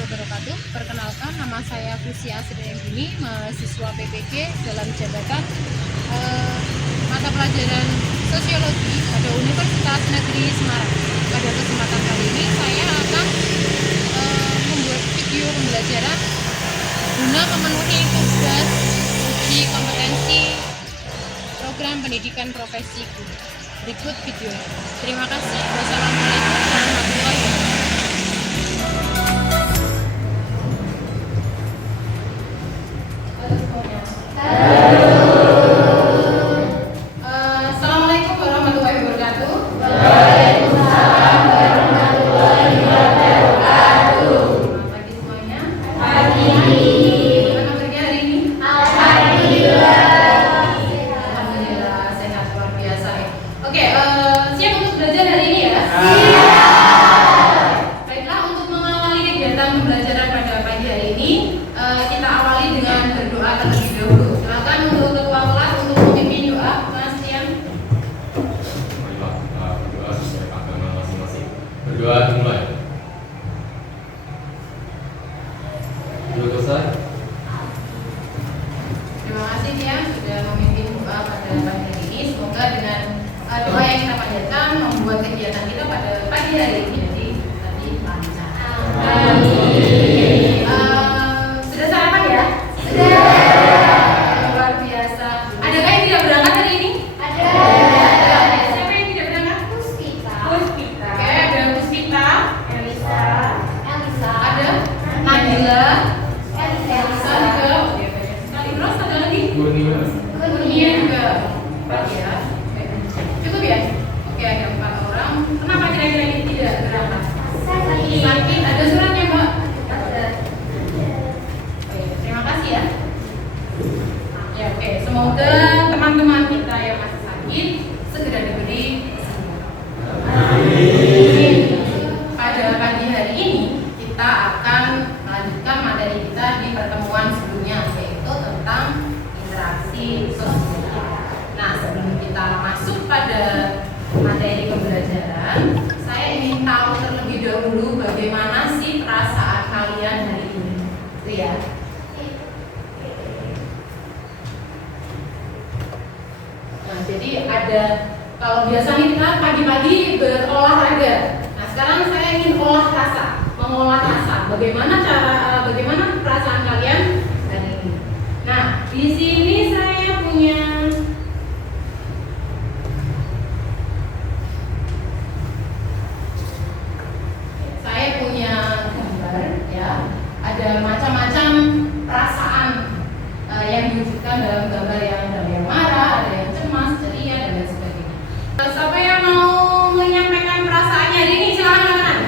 wabarakatuh. Perkenalkan, nama saya Fusia Asrianggini, mahasiswa PPG dalam jabatan mata pelajaran Sosiologi pada Universitas Negeri Semarang. Pada kesempatan kali ini saya akan membuat video pembelajaran guna memenuhi tugas uji kompetensi program pendidikan profesi guru. Berikut videonya. Terima kasih. Wassalamualaikum warahmatullahi wabarakatuh. Assalamualaikum warahmatullahi wabarakatuh. Waalaikumsalam warahmatullahi wabarakatuh. Selamat pagi semuanya. Pagi. Bagaimana kerja hari ini? Alhamdulillah. Alhamdulillah sehat luar biasa ya. Oke, siap untuk belajar hari ini ya? Baiklah, untuk mengawali kegiatan pembelajaran pada pagi hari ini, kita awali dengan berdoa terlebih dahulu. Silakan untuk ketua kelas untuk memimpin doa, Mas Tian. Marilah kita berdoa sesuai agama masing-masing. Berdoa dimulai. Doa besar. Terima kasih Tian sudah memimpin doa pada pagi hari ini. Semoga dengan doa yang kita panjatkan membuat kegiatan kita pada pagi hari ini jadi lebih lancar. Sudah sarapan ya? Luar biasa. Adakah yang tidak berangkat hari ini? Ada. Siapa yang tidak berangkat? Puspita. Oke, ada Puspita, Elisa. ada Nabila, Elisa. Elisa juga. Oke, banyak sekali. Terus ada lagi? Kurnia. Kurnia juga. 4 ya. Oke. Cukup ya? Oke, ada 4 orang. Kenapa kira-kira ini tidak berangkat? Sakit. Ada suratnya, Mbak? Ada. Oke, terima kasih ya. Ya, oke. Semoga teman-teman kita yang masih sakit segera diberi kesembuhan. Pada pagi hari ini kita akan melanjutkan materi kita di pertemuan sebelumnya, yaitu tentang interaksi sosial. Nah, sebelum kita masuk pada materi pembelajaran, saya ingin tahu terlebih dahulu bagaimana sih perasaan kalian hari ini. Itu ya. Nah, jadi ada, kalau biasanya kita pagi-pagi berolahraga. Nah, sekarang saya ingin mengolah rasa. Bagaimana perasaan kalian hari ini? Nah, di sini saya punya gambar ya. Ada macam-macam perasaan yang diwujudkan dalam gambar, yang ada yang marah, ada yang cemas, ceria dan lain sebagainya. Siapa yang mau menyampaikan perasaannya hari ini? Silakan.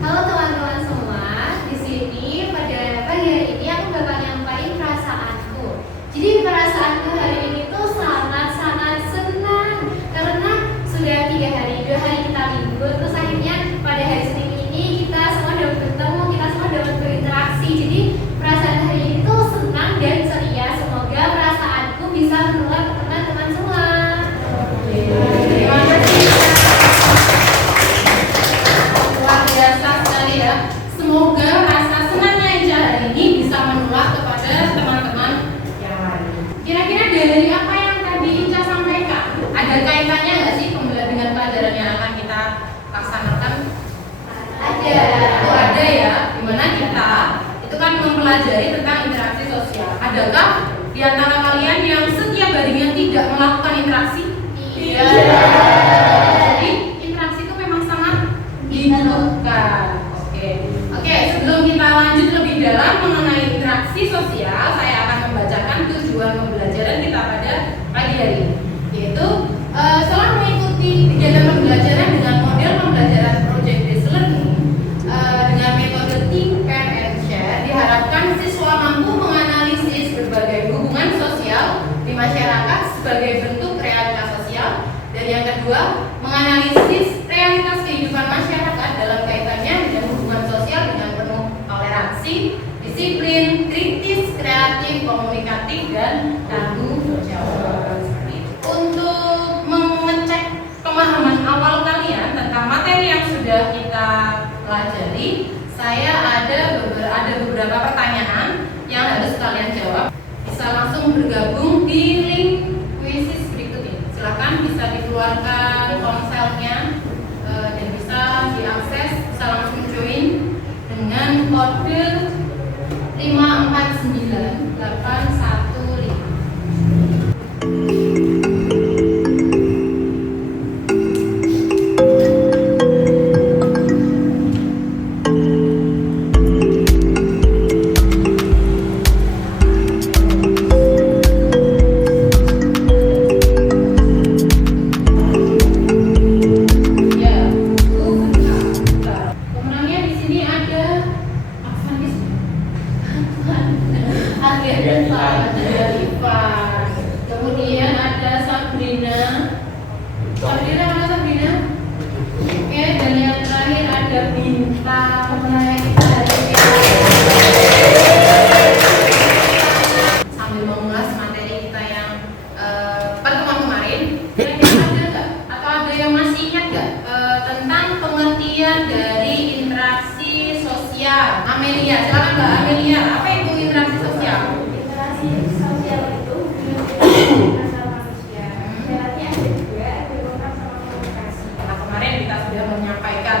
Halo teman-teman semua, di sini pada pagi hari ini aku bakal nyampain perasaanku. Jadi perasaanku hari ini tuh sangat-sangat senang karena sudah 2 hari kita libur, terus akhirnya pada hari Senin ini kita semua dapat bertemu, kita semua dapat berinteraksi. Jadi perasaan hari ini tuh senang dan ceria. Semoga perasaanku bisa menular ke teman-teman semua. Terima kasih. Luar biasa sekali ya. Semoga rasa senangnya Ica hari ini bisa menular kepada teman-teman yang lain. Kira-kira dari apa yang tadi Ica sampaikan, ada kaitannya nggak sih dengan pelajaran yang akan kita laksanakan? Ada. Itu ada ya, dimana kita itu kan mempelajari tentang interaksi sosial. Adakah di antara kalian yang setiap harinya tidak melakukan interaksi? Iya. Jadi interaksi itu memang sangat dibutuhkan. Oke, sebelum kita lanjut lebih dalam mengenai interaksi sosial, saya akan membacakan tujuan pembelajaran kita pada pagi hari ini, yaitu setelah mengikuti kegiatan pembelajaran dengan model pembelajaran project based learning dengan metode think, pair, and share, diharapkan siswa mampu menganalisis berbagai hubungan sosial di masyarakat sebagai bentuk realitas sosial, dan yang kedua, menganalisis realitas kehidupan masyarakat dalam kaitannya dengan hubungan sosial dengan penuh toleransi, disiplin, kritis, kreatif, komunikatif, dan tanggung jawab. Untuk mengecek pemahaman awal kalian tentang materi yang sudah kita pelajari, saya ada beberapa pertanyaan yang harus kalian jawab. Bisa langsung bergabung di link kuisis berikut ini. Silakan bisa dikeluarkan ponselnya dan bisa diakses, bisa langsung join dengan kode 549815. Kemudian ada Sabrina. Sabrina mana Sabrina? Oke, dan yang terakhir ada Bintang. Pemenangnya kita hari ini. Sambil mengulas materi kita yang pertemuan kemarin, kira-kira ada nggak? Atau ada yang masih ingat nggak tentang pengertian dari interaksi sosial? Amelia, silakan Mbak Amelia. Apa itu interaksi sosial? Interaksi sosial itu antar manusia. Syaratnya ada juga, demokrasi sama komunikasi. Nah, kemarin kita sudah menyampaikan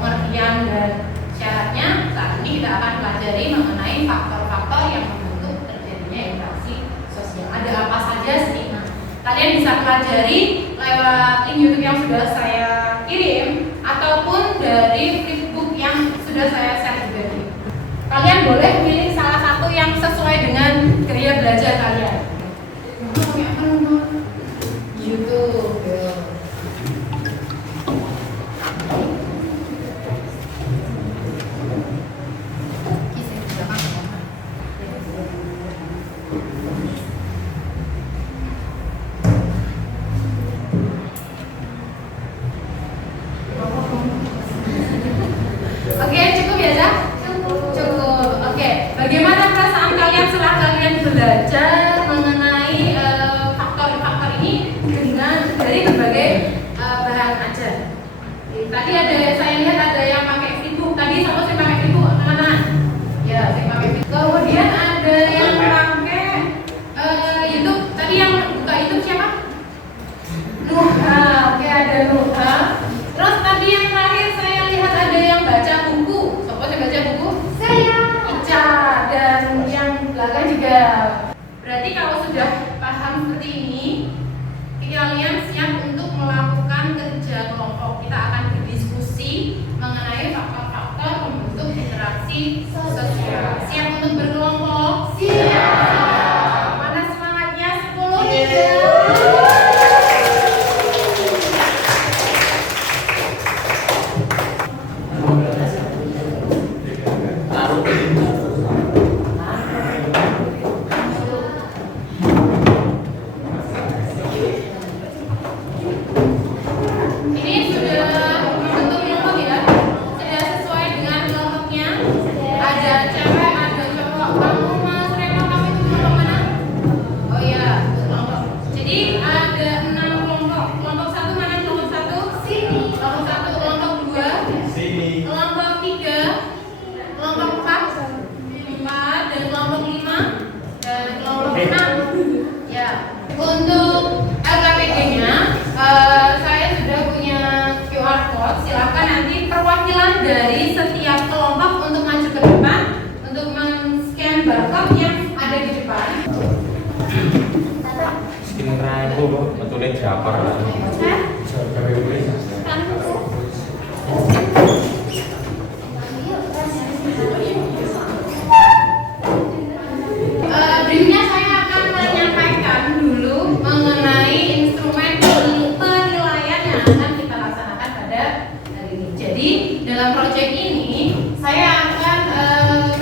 pengertian dan syaratnya. Saat ini kita akan pelajari mengenai faktor-faktor yang membentuk terjadinya interaksi sosial. Ada apa saja sih? Nah, kalian bisa pelajari lewat link YouTube yang sudah saya kirim ataupun dari flipbook yang sudah saya share juga. Kalian boleh pilih salah satu yang sesuai dengan gaya belajar kalian. YouTube. Oke, cukup ya, Zah? Cukup. Oke, bagaimana perasaan kalian setelah kalian belajar mengenai faktor-faktor ini dengan dari berbagai bahan ajar? Tadi ada, saya lihat ada yang pakai flipbook. Tadi sama saya pakai flipbook, teman-teman. Ya, saya pakai flipbook. Kemudian ada yang pakai YouTube. Tadi yang buka YouTube siapa? Nuha. Oke, ada Nuha. Terus tadi yang terakhir saya lihat ada yang baca buku. Siapa yang baca buku? Saya. Ica. Dan yang belakang juga. Berarti kalau sudah paham seperti ini, kalian siap untuk melakukan kerja kelompok. Kita akan berdiskusi mengenai faktor-faktor membentuk interaksi sosial. Siap untuk berkelompok? Siap. Mana semangatnya? 10, 3. Ini sudah membentuk kelompok ya? Sudah sesuai dengan kelompoknya? Ada cewek, ada cowok. Kamu Mas Reno, kamu itu kelompok mana? Oh iya, kelompok. Jadi ada 6 kelompok. Kelompok 1 mana? Kelompok 1? Sini. Kelompok 1, kelompok 2? Sini. Kelompok 3? Kelompok 4? 4 dan kelompok 5? Dan kelompok 6? Ya. Untuk LKPD-nya, saya sudah punya QR code. Silakan nanti perwakilan dari setiap kelompok untuk maju ke depan untuk men-scan barcode yang ada di depan. Skin rainbow kok, betulnya Japar lah. Berikutnya saya akan menyampaikan dulu mengenai instrumen penilaian yang akan kita laksanakan pada hari ini. Jadi dalam proyek ini saya akan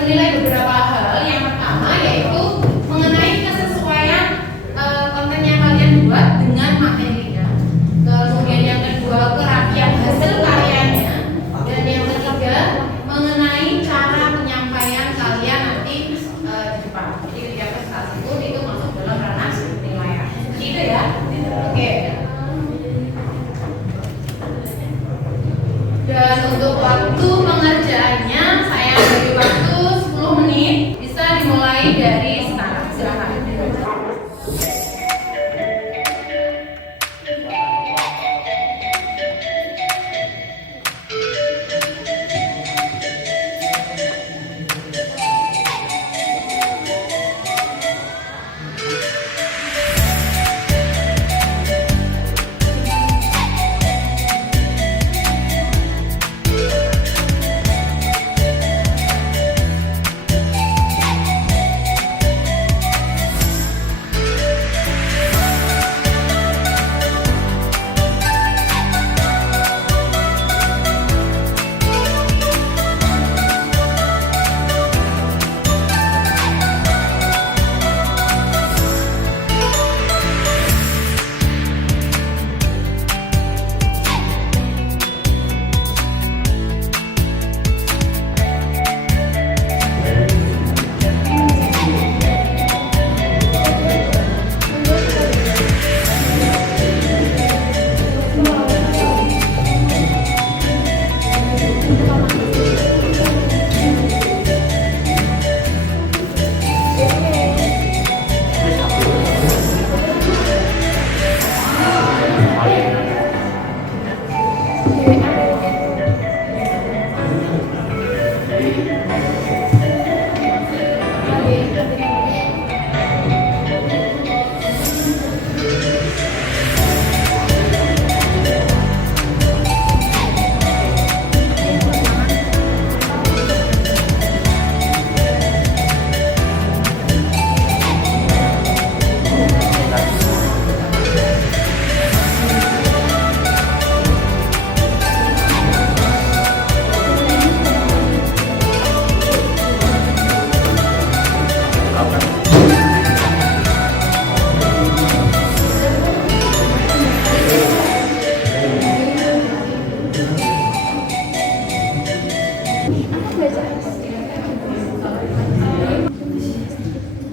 menilai beberapa hal. Yang pertama yaitu mengenai kesesuaian konten yang kalian buat dengan materinya. Kemudian yang kedua kerapian hasil karyanya. Dan yang ketiga mengenai cara penyampaian kalian nanti di depan. Jadi ketika presentasi itu masuk dalam ranah penilaian. Gitu ya. Oke. Dan untuk waktu pengerjaannya saya beri waktu 10 menit. Bisa dimulai dari sekarang. Silakan.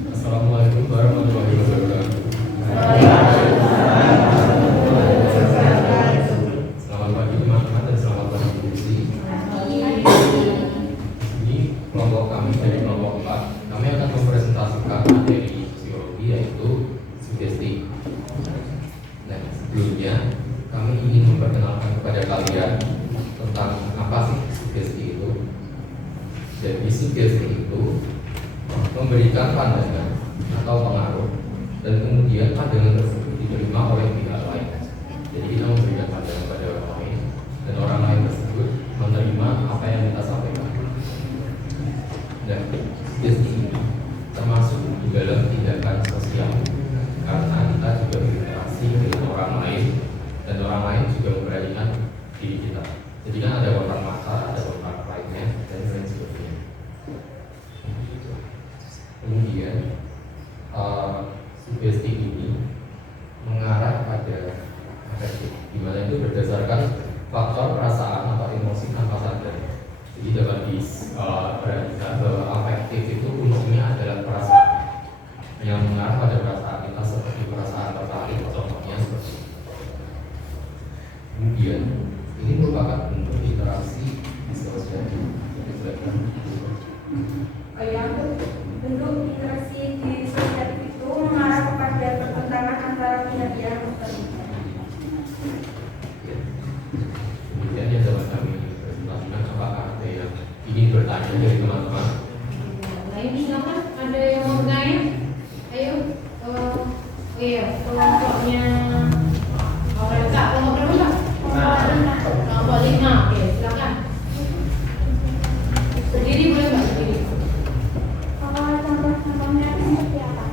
Assalamualaikum warahmatullahi wabarakatuh. Selamat pagi teman-teman dan selamat berkontribusi. Ini kelompok kami dari kelompok 4. Kami akan mempresentasikan materi sosiologi yaitu sugesti. Nah, sebelumnya kami ingin memperkenalkan kepada kalian tentang apa sih sugesti itu. Jadi sugesti itu memberikan pandangan atau pengaruh dan kemudian pandangan tersebut diterima oleh pihak lain. Jadi kita memberikan pandangan pada orang lain dan orang lain tersebut menerima apa yang kita sampaikan. Dan sugesti ini termasuk di dalam tindakan sosial karena kita juga berinteraksi dengan orang lain dan orang lain juga memperhatikan diri kita. Jadi kan ada kontak mata, ada kontak lainnya dan lain sebagainya. Kemudian sugesti ini mengarah pada afektif, di mana itu berdasarkan faktor perasaan atau emosi tanpa sadar. Jadi dapat diperhatikan bahwa afektif itu kuncinya adalah perasaan yang mengarah pada perasaan kita seperti perasaan tertarik, contohnya seperti itu. Kemudian ini merupakan bentuk interaksi sosial. Bentuk interaksi di sosial itu mengarah kepada pertentangan antara pihak yang terlibat. Kemudian yang dapat kami presentasikan, apakah ada yang ingin bertanya dari teman-teman? Lain silakan, ada yang mau bertanya? Ayo. Iya, kelompoknya Aurelka, kelompok berapa Kak? Kelompok 5. Oke, silakan. Berdiri boleh Mbak? Berdiri. Contoh-contohnya seperti apa?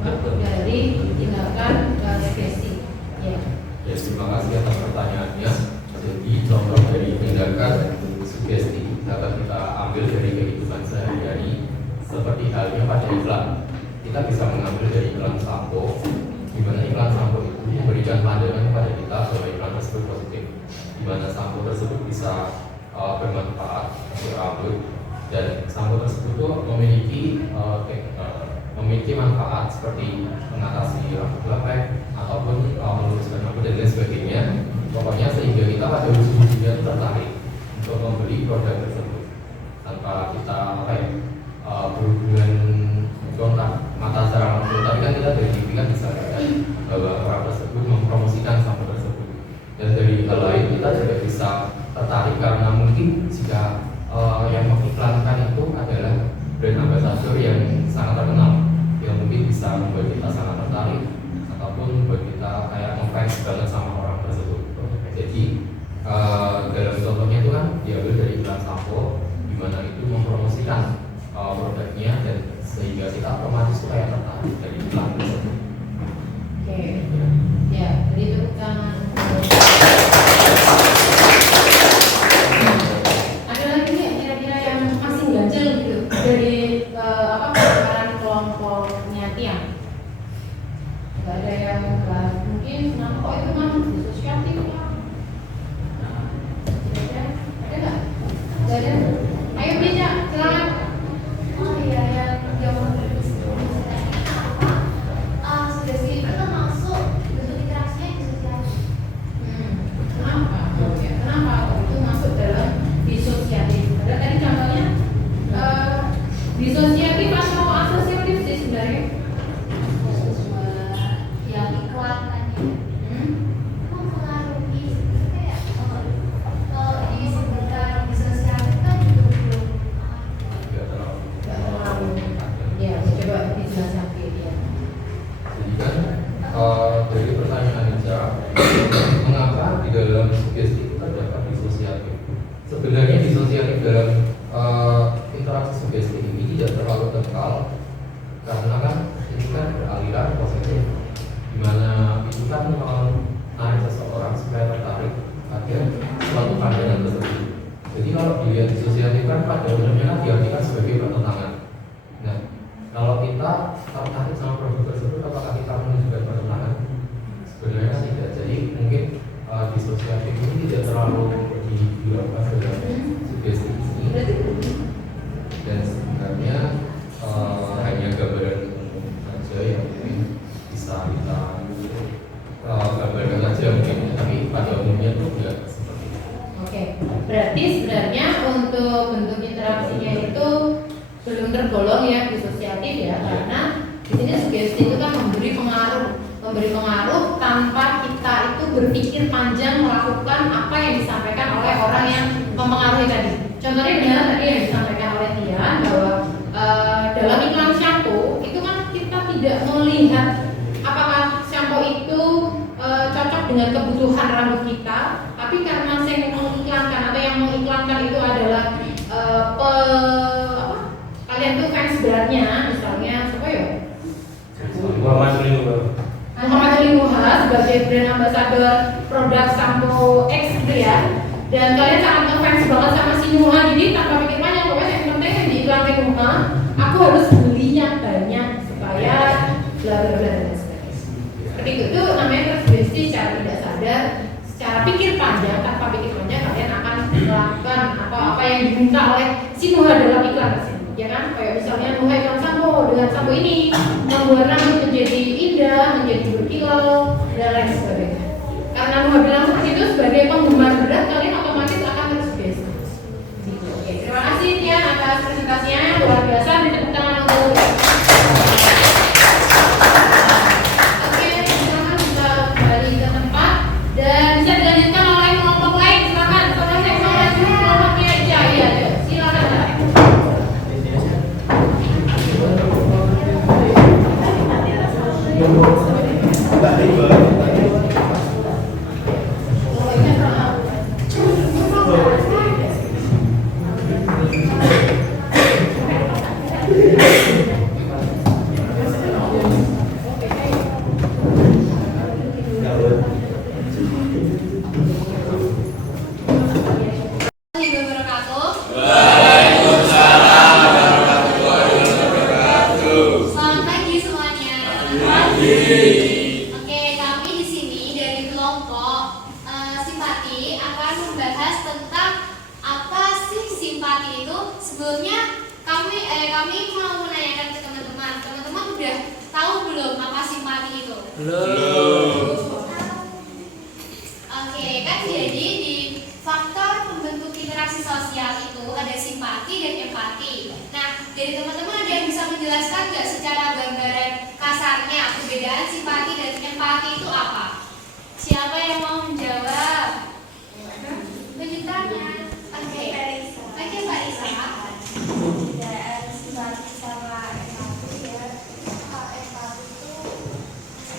Bentuk dari tindakan sugesti. Ya. Ya, terima kasih atas pertanyaannya. Jadi contoh dari tindakan sugesti dapat kita ambil dari kehidupan sehari-hari, seperti halnya pada iklan. Kita bisa mengambil dari iklan sampo, di mana iklan sampo itu memberikan pandangan kepada kita bahwa iklan tersebut positif, di mana sampo tersebut bisa bermanfaat untuk rambut, dan sampo tersebut itu memiliki manfaat seperti mengatasi rambut lepek ataupun meluruskan rambut dan lain sebagainya. Pokoknya sehingga kita pada produk tersebut tanpa kita berhubungan kontak mata secara langsung. Tapi kan kita dari TV kan bisa lihat bahwa orang tersebut mempromosikan sampo tersebut, dan dari hal lain kita juga bisa tertarik karena mungkin jika yang mengiklankan itu adalah brand ambassador yang sangat terkenal, yang mungkin bisa membuat kita sangat tertarik ataupun membuat kita kayak ngefans banget sama orang tersebut. Jadi dalam contohnya itu kan diambil dari iklan sampo, di mana itu mempromosikan produknya, dan sehingga kita otomatis kayak tertarik dari iklan tersebut. Oke, ya, jadi tepuk tangan. Ada lagi nih kira-kira yang masih ganjel gitu dari peran kelompoknya Tiang? Nggak ada yang mungkin kenapa kok itu kan disosiatif ya? Ada nggak? Nggak ada. Ayo Bija, silakan. Oh iya, yang apa? Sugesti itu termasuk bentuk interaksinya disosiatif. Kenapa? Ya, kenapa itu masuk dalam disosiatif? Ada tadi contohnya disosiatif atau asosiatif sih sebenarnya? Yang iklan kan ya. Mempengaruhi kayak kalau disebutkan disosiatif kan itu belum Tidak terlalu. Nggak terlalu. Ya, coba dijelaskan ya. Jadi kan dari pertanyaan Ica, mengapa di dalam sugesti itu terdapat disosiatif? Sebenarnya disosiatif dalam interaksi sugesti ini tidak terlalu kental, karena kan ini kan beraliran positif, dimana itu kan menarik seseorang supaya tertarik pada suatu pandangan tersebut. Jadi kalau dilihat disosiatif kan pada umumnya kan diartikan sebagai pertentangan. Nah, kalau kita tertarik sama produk tersebut, apakah kita menunjukkan pertentangan? Sebenarnya tidak. Jadi mungkin disosiatif ini tidak terlalu dilakukan dalam sugesti ini, dan sebenarnya hanya gambaran umum saja yang mungkin bisa kita gambarkan saja mungkin, tapi pada umumnya itu tidak seperti itu. Oke, berarti sebenarnya untuk bentuk interaksinya itu belum tergolong ya disosiatif ya, karena di sini sugesti itu kan memberi pengaruh tanpa kita itu berpikir panjang melakukan apa yang disampaikan oleh orang yang mempengaruhi tadi. Contohnya benar tadi yang disampaikan oleh Tian bahwa dalam iklan shampoo itu kan kita tidak melihat apakah shampoo itu cocok dengan kebutuhan rambut kita, tapi karena yang mengiklankan atau yang mengiklankan itu adalah kalian tuh fans beratnya, misalnya siapa ya? Muhammad Alimuha sebagai brand ambassador produk sampo X gitu ya, dan kalian sangat ngefans banget sama si Muha, jadi tanpa pikir panjang pokoknya yang penting yang diiklankan Muha, aku harus belinya banyak supaya bla bla bla dan sebagainya. Seperti itu namanya tersugesti secara tidak sadar, secara pikir panjang, tanpa pikir panjang kalian akan melakukan apa yang diminta oleh si Muha dalam iklan tersebut. Ya kan, kayak misalnya Muha iklan sampo, dengan sampo ini membuat rambut menjadi indah, menjadi berkilau dan lain sebagainya. Karena Muha bilang seperti itu, sebagai penggemar berat kalian otomatis akan tersugesti. Gitu. Oke, terima kasih Tian atas presentasinya, luar biasa. Tepuk tangan untuk. Oke, silakan kita kembali ke tempat dan bisa dilanjutkan oleh kelompok lain. Silakan, selesai kelompoknya Ica. Iya, silakan. Selamat pagi semuanya. Oke, kami di sini dari kelompok simpati akan membahas tentang apa sih simpati itu. Sebelumnya kami mau menanyakan ke teman-teman. Teman-teman udah tahu belum apa simpati itu? Belum. Oke, kan jadi di faktor pembentuk interaksi sosial dan empati. Nah, dari teman-teman ada yang bisa menjelaskan nggak secara gambaran kasarnya perbedaan simpati dan empati itu apa? Siapa yang mau menjawab? Tunjuk tangan. Oke, oke Pak Isa. Perbedaan simpati sama empati ya. Empati itu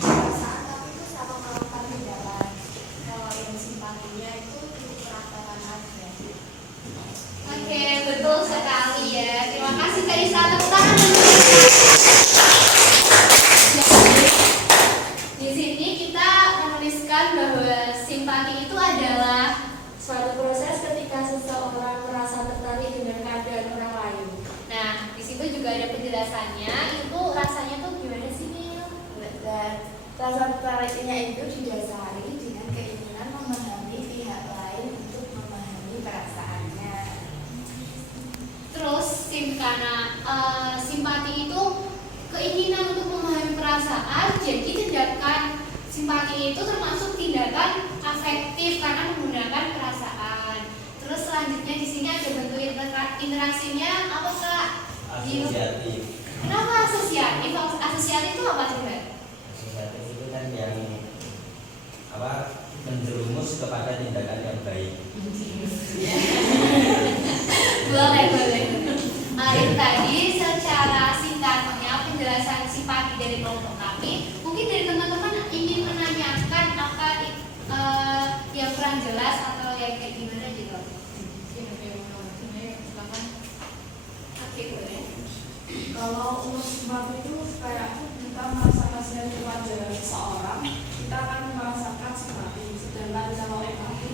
perasaan tapi itu sama melakukan tindakan. Kalau yang simpatinya itu merasakan aja. Oke, betul sekali ya. Terima kasih Kak Isa. Tepuk tangan dulu. Di sini kita menuliskan bahwa simpati itu adalah Suatu proses ketika seseorang merasa tertarik dengan keadaan orang lain. Nah, di situ juga ada penjelasannya. Itu rasanya tuh gimana sih, Mil? Dan rasa tertariknya itu didasari dengan keinginan memahami pihak lain untuk memahami perasaannya. Terus simpati itu keinginan untuk memahami perasaan. Jadi tindakan simpati itu termasuk tindakan afektif karena menggunakan perasaan. Terus selanjutnya di sini ada bentuk interaksinya apa Kak? Asosiatif. Kenapa asosiatif? Asosiatif itu apa sih Kak? Asosiatif itu kan yang menjerumus kepada tindakan yang baik. Boleh. Itu tadi secara singkatnya penjelasan simpati dari kelompok kami. Mungkin dari teman-teman ingin menanyakan apa yang kurang jelas atau yang kayak gimana gitu. Oke, boleh. Kalau untuk simpati itu kayak kita merasakan kepada seseorang, kita akan merasakan simpati. Sedangkan kalau empati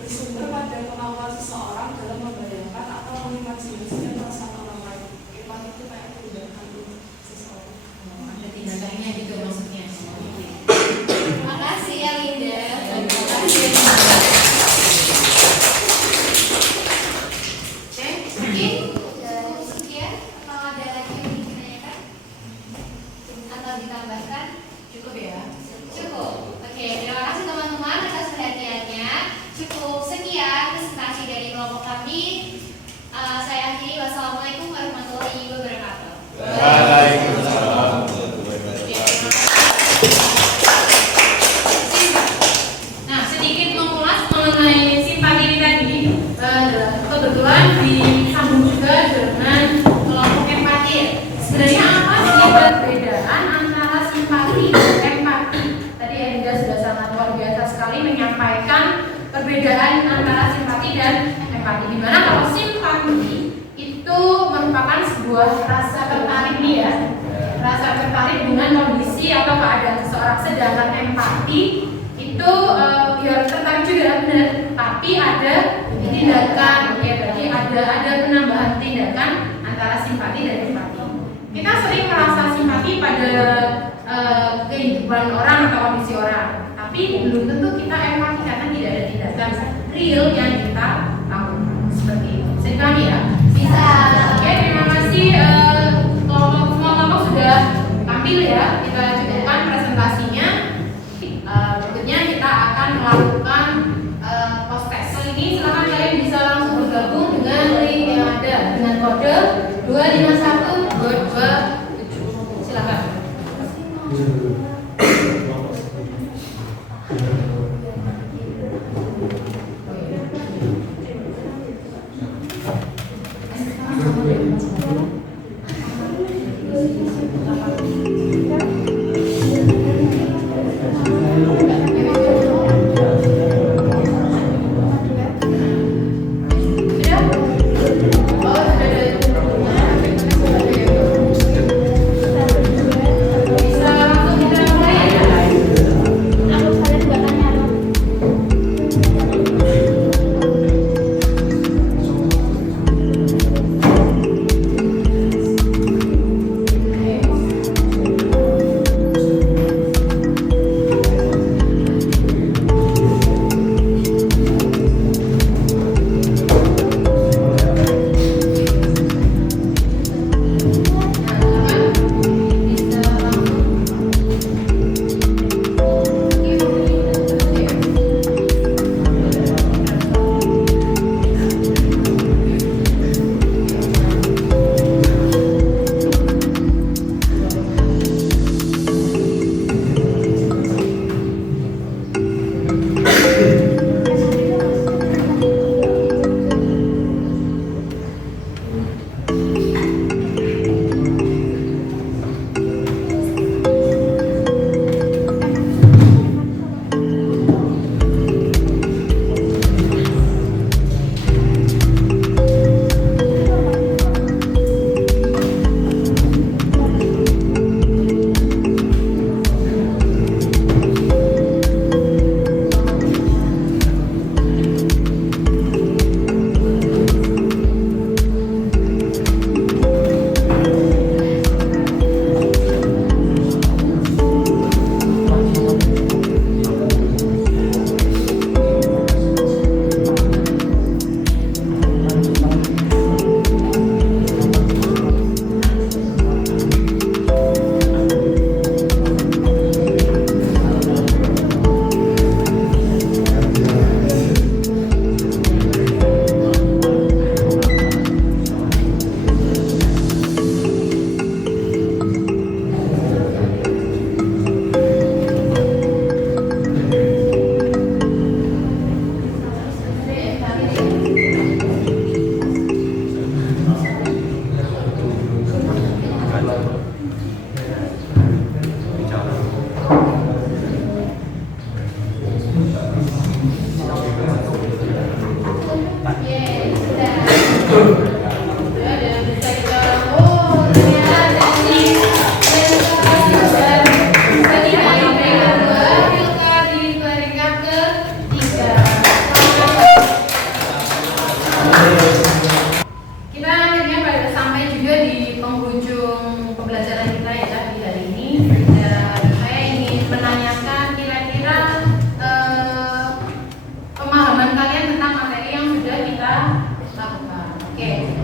bersumber pada kemampuan seseorang dalam membayangkan atau mengimajinasikan perasaan orang lain. Empati itu kayak tindakan seseorang. Ada tindakannya gitu maksudnya. Terima kasih ya Linda. Terima kasih. Oke, mungkin sekian atau ada lagi yang ingin ditanyakan atau ditambahkan? Cukup ya. Cukup. Oke, terima kasih teman-teman atas perhatiannya. Cukup sekian presentasi dari kelompok kami. Saya akhiri. Wassalamualaikum warahmatullahi wabarakatuh. Waalaikumsalam. Nah, sedikit mengulas mengenai simpati ini tadi. Kebetulan disambung juga dengan kelompok empati. Sebenarnya apa sih perbedaan antara simpati dan empati? Tadi Enda sudah sangat luar biasa sekali menyampaikan perbedaan antara simpati dan empati. Dimana kalau simpati itu merupakan sebuah rasa tertarik nih ya, rasa tertarik dengan kondisi atau keadaan seseorang. Sedangkan empati itu ya tertarik juga benar, tapi ada tindakan, ya berarti ada penambahan tindakan antara simpati dan empati. Kita sering merasa simpati pada kehidupan orang atau kondisi orang, tapi belum tentu kita empati karena tidak ada tindakan real yang kita lakukan seperti itu. Bisa dipahami ya? Bisa. Oke, terima kasih kelompok sudah tampil ya. Kita cukupkan presentasinya. Berikutnya kita akan melakukan post test. Kali ini silakan kalian bisa langsung bergabung dengan link yang ada dengan kode 251227. Silakan. Sudah? Oh, sudah.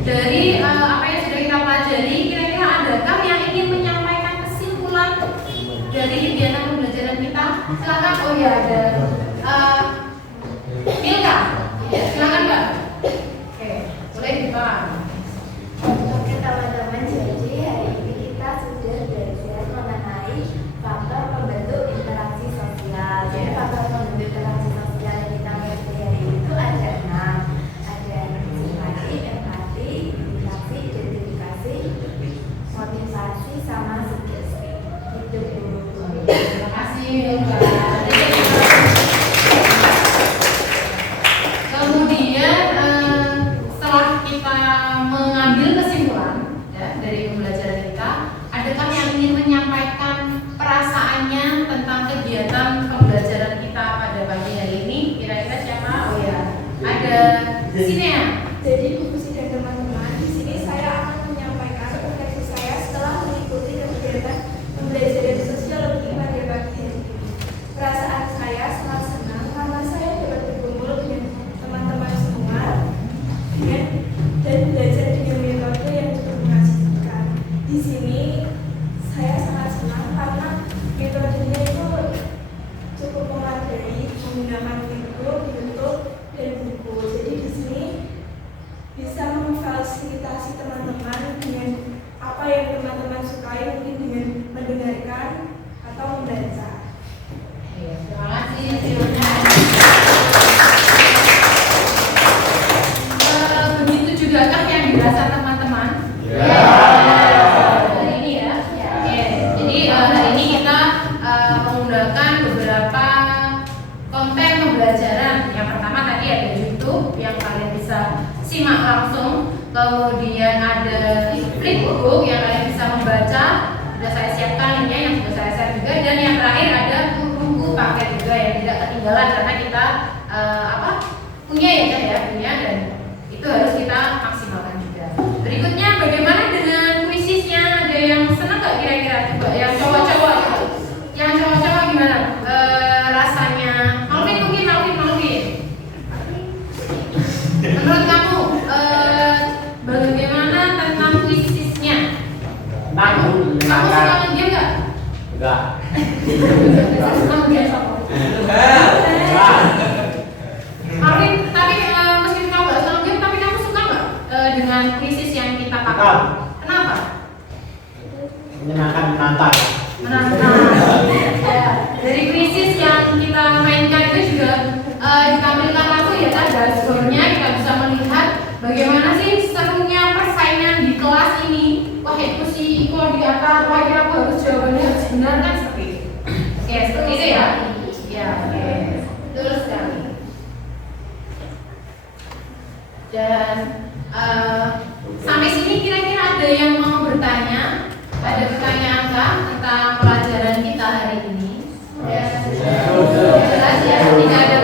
dari apa yang sudah kita pelajari, kira-kira adakah yang ingin menyampaikan kesimpulan dari kegiatan pembelajaran kita? Silakan. Oh ya, ada Milka. Ya, silakan Mbak. Oke, boleh Mbak. Oke teman-teman, jadi hari ini kita sudah belajar mengenai faktor pembentuk interaksi sosial. Jadi faktor pembentuk interaksi sosial yang kita pelajari hari ini itu ada 6. Ada simpati, empati, interaksi, identifikasi, motivasi, sama sugesti. Itu dulu. Terima kasih Mbak. Kemudian setelah kita mengambil kesimpulan ya, dari pembelajaran kita, adakah yang ingin menyampaikan perasaannya tentang kegiatan pembelajaran kita pada pagi hari ini? Kira-kira siapa? Oh ya, ada Sinea. Jadi Bu Fusi dan teman-teman, di sini saya akan menyampaikan refleksi saya setelah mengikuti kegiatan pembelajaran sosiologi pada pagi hari ini. Perasaan saya sangat senang karena saya dapat berkumpul dengan teman-teman semua dan belajar dengan metode yang cukup mengasihkan. Di sini saya sangat senang karena metodenya itu cukup memadai, menggunakan video, bentuk, dan buku. Jadi di sini bisa memfasilitasi teman-teman dengan apa yang teman-teman sukai, mungkin dengan mendengarkan atau membaca. Terima kasih Sinea. Begitu juga kah yang dirasa teman-teman? Ya. Hari ini ya. Oke. Jadi hari ini kita menggunakan beberapa konten pembelajaran. Yang pertama tadi ada YouTube yang kalian bisa simak langsung. Kemudian ada flipbook yang kalian bisa membaca. Sudah saya siapkan linknya yang sudah saya share juga. Dan yang terakhir ada buku paket juga yang tidak ketinggalan karena kita punya ya punya, dan itu harus kita maksimalkan juga. Berikutnya bagaimana dengan kuisisnya? Ada yang senang nggak kira-kira? Coba yang cowok-cowok gimana rasanya? Malvin mungkin menurut kamu bagaimana tentang kuisisnya? Kamu suka nge-game nggak? Enggak. Suka nge-game sama? Malvin, tapi meskipun kamu nggak suka nge-game, tapi kamu suka nggak dengan kuisis yang kita pakai? Kenapa? Menyenangkan, menantang. Ya, dari kuisis yang kita mainkan itu juga ditampilkan langsung ya kan dashboardnya, kita bisa melihat bagaimana sih serunya persaingan di kelas ini. Wah itu si Iko di atas, wah kira aku harus jawabannya harus benar kan seperti itu. Oke, seperti itu ya. Ya, oke, betul sekali. Dan sampai sini kira-kira ada yang mau bertanya? Ada pertanyaan kah tentang pelajaran kita hari ini? Ya, jelas ya, tidak ada